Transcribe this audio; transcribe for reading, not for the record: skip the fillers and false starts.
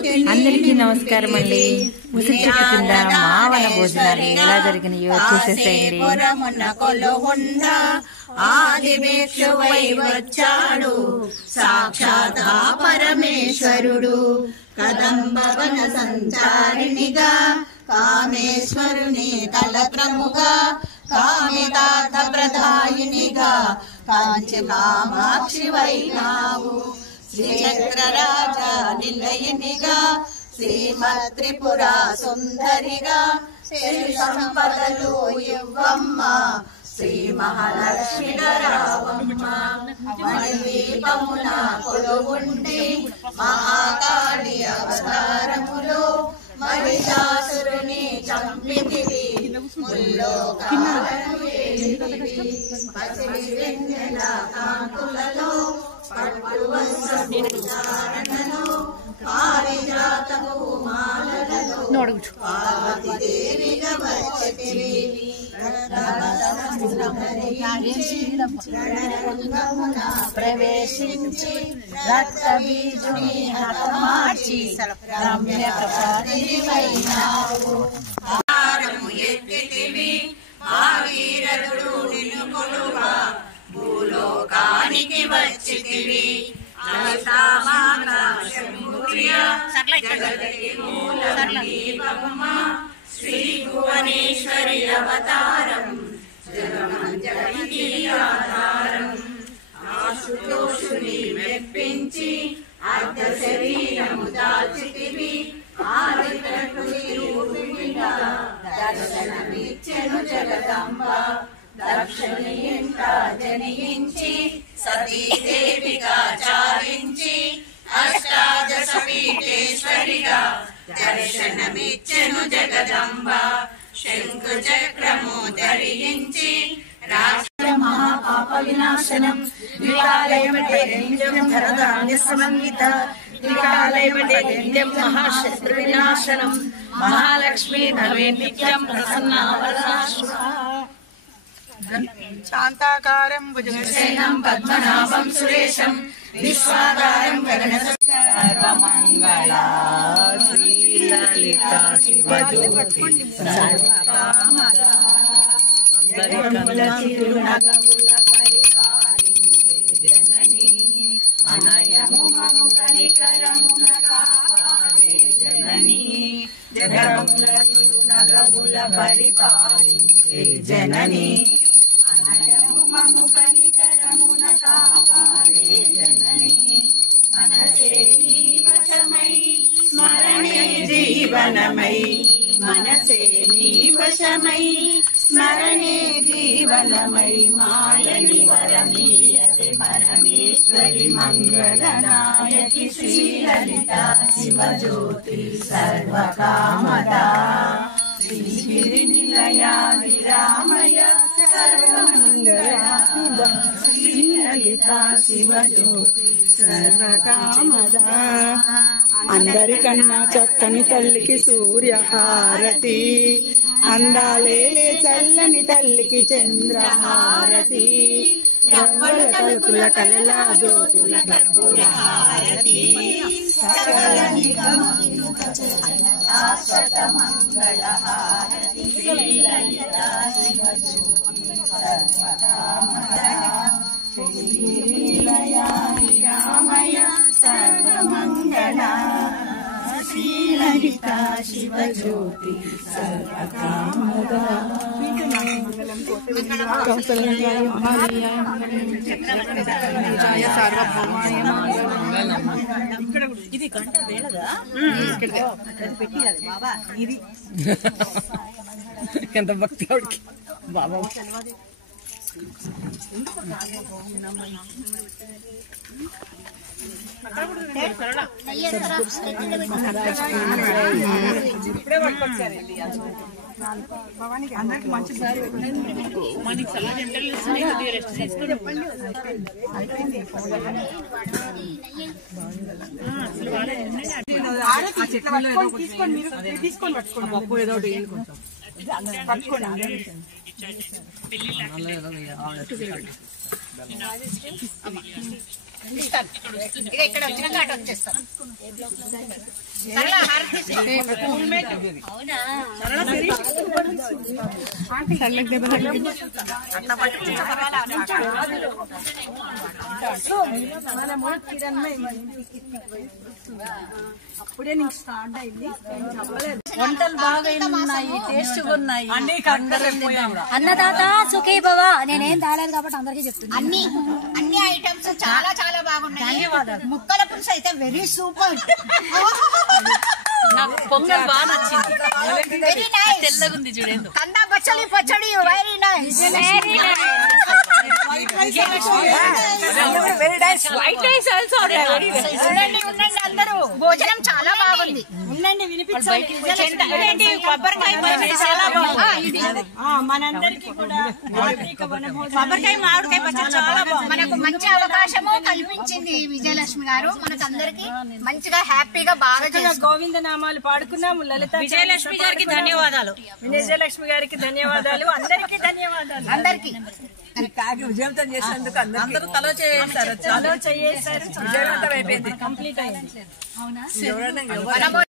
అందరికీ నమస్కారం అండి. ఉసిరి చెట్టు కింద మావన భోజనాలు ఎలా జరిగినాయో చూసేసేయండి. ఆది భిక్షువై వచ్చాడు సాక్షాత్ పరమేశ్వరుడు. కదంబవన సంచారిణిగా కామేశ్వరుని కలత్రముగా కామితార్థ ప్రదాయినిగా కాంచి కామాక్షివైనావు. శ్రీచక్రరాజా నిలయనిగా శ్రీమత్ త్రిపుర సుందరిగా శ్రీ సంపదలు ఇవ్వమ్మ శ్రీ మహాలక్ష్మి రావమ్మ. మణిదీపమున కొలువుండి మహాకాళి అవతారములో మహిషాసురుని చంపితివి. ముల్లోకాలను ఏలితివి. పసిడి వెన్నెల కాంతులలో పట్టు వస్త్రధారణలో పారిజాతపు మాలలలో పార్వతీదేవిగా వచ్చతివి. ప్రవేశించి రక్త బీజుని హతమార్చి రమ్య ప్రసాదివైనావు. ఎత్తితివి మహావీరుడు నిన్ను కొలువా భూలోకానికి వచ్చితివి. శ్రీ భువనేశ్వరి అవతారం జగమంజలికి ఆధారం. ఆశుతోషుని మెప్పించి అర్ధ శరీరము దాల్చితివి. ఆదిత్యుడిగా దర్శనమిచ్చెను జగదంబ. దక్షిణి ఇంట జనించి సతీదేవిగా చారించి అష్టాదశ పీఠేశ్వరిగా దర్శనమిచ్చెను జగదంబ. శంకు చక్రము ధరించి రాష్ట్ర మహాపాప వినాశనం. వికాలయమటే నిత్యం ధరధాన్య సమన్విత. వికాలయమటే నిత్యం మహాశత్రు వినాశనం. మహాలక్ష్మి భవే నిత్యం ప్రసన్నా వరదాశుభ. శాంతాకారం భుజగశయనం పద్మనాభం సురేశం విశ్వాకారం గగన సర్వమంగళా శ్రీలలితా శివజ్యోతి సర్వకామదా. అందరికముల చిరునగముల పరిపాలించే జనని అనయము మము కనికరమున కాపాడే జనని. జగముల చిరునగముల పరిపాలించే జనని అనయము మము కనికరమున కాపాడే జనని. మనసే నీ వశమై స్మరణే జీవనమై. మనసే నీ వశమై స్మరణే జీవనమై. మాయని వరమీయవే పరమేశ్వరి మంగళనాయకి శ్రీలలిత శివజ్యోతి సర్వకామదా. శ్రీగిరి నిలయ విరామయ సర్వమంగళా శ్రీలలిత శివజ్యోతి సర్వకామదా. అందరికన్నా చక్కని తల్లికి సూర్యహారతి. అందాలేలే చల్లని తల్లికి చంద్రహారతి. రవ్వల తలుపుల కలలా జ్యోతుల కర్పూర హారతి. సకల నిగమముక శాశ్వత మంగళ హారతి. శ్రీలలిత శివజ్యోతి సర్వకామదా. శ్రీలయ విరామయ సర్వమంగళా శ్రీలలిత శివజ్యోతి సర్వకామదా. కౌసల్యాయ మహాదేవాయ మంగళం సార్వభౌమాయ మంగళం. ఇది గంట వేళగా పెట్టి బాబా ఇది ఎంత భక్తి బాబా. అందరికి మంచి మనకి సలహా రెస్ట్ తీసుకుని తీసుకొని పట్టుకోండి. పప్పు ఏదో కొంచెం పట్టుకోండి. పెళ్లి ఇక ఇక్కడ వచ్చినాక అటు వచ్చేస్తాను. అప్పుడే నీకు స్టార్ట్ అయింది. వంటలు బాగా ఉన్నాయి, టేస్ట్ గా ఉన్నాయి. అన్నదాత సుఖీ భవ. నేనేం తాలేదు కాబట్టి అందరికీ చెప్తున్నాను. అన్ని ఐటమ్స్ చాలా చాలా బాగున్నాయి. ముక్కల పులుసు అయితే వెరీ సూపర్. నాకు పొంగల్ బాగా నచ్చింది. Very nice. తెల్లగుంది చూడేందు. కందా పచ్చడి పచ్చడి very nice. White rice also. ఉండండి అందరూ, భోజనం చాలా బాగుంది. ఉండండి వినిపించండి. కొబ్బరికాయ చాలా బాగుంది. మనందరికీ కూడా కొబ్బరికాయ మామిడికాయ పచ్చడి చాలా బాగుంది. మనకు మంచి అవకాశము కల్పించింది విజయలక్ష్మి గారు. మనకందరికి మంచిగా హ్యాపీగా బాగా గోవింద నామాలు పాడుకున్నాము. లలిత విజయలక్ష్మి గారికి ధన్యవాదాలు. విజయలక్ష్మి గారికి ధన్యవాదాలు. అందరికీ ధన్యవాదాలు. అందరికి విజయవంతం చేసినందుకు అందరూ తలో చేస్తారు. విజయవంతం అయిపోయింది. కంప్లీట్ అయింది. అవునా?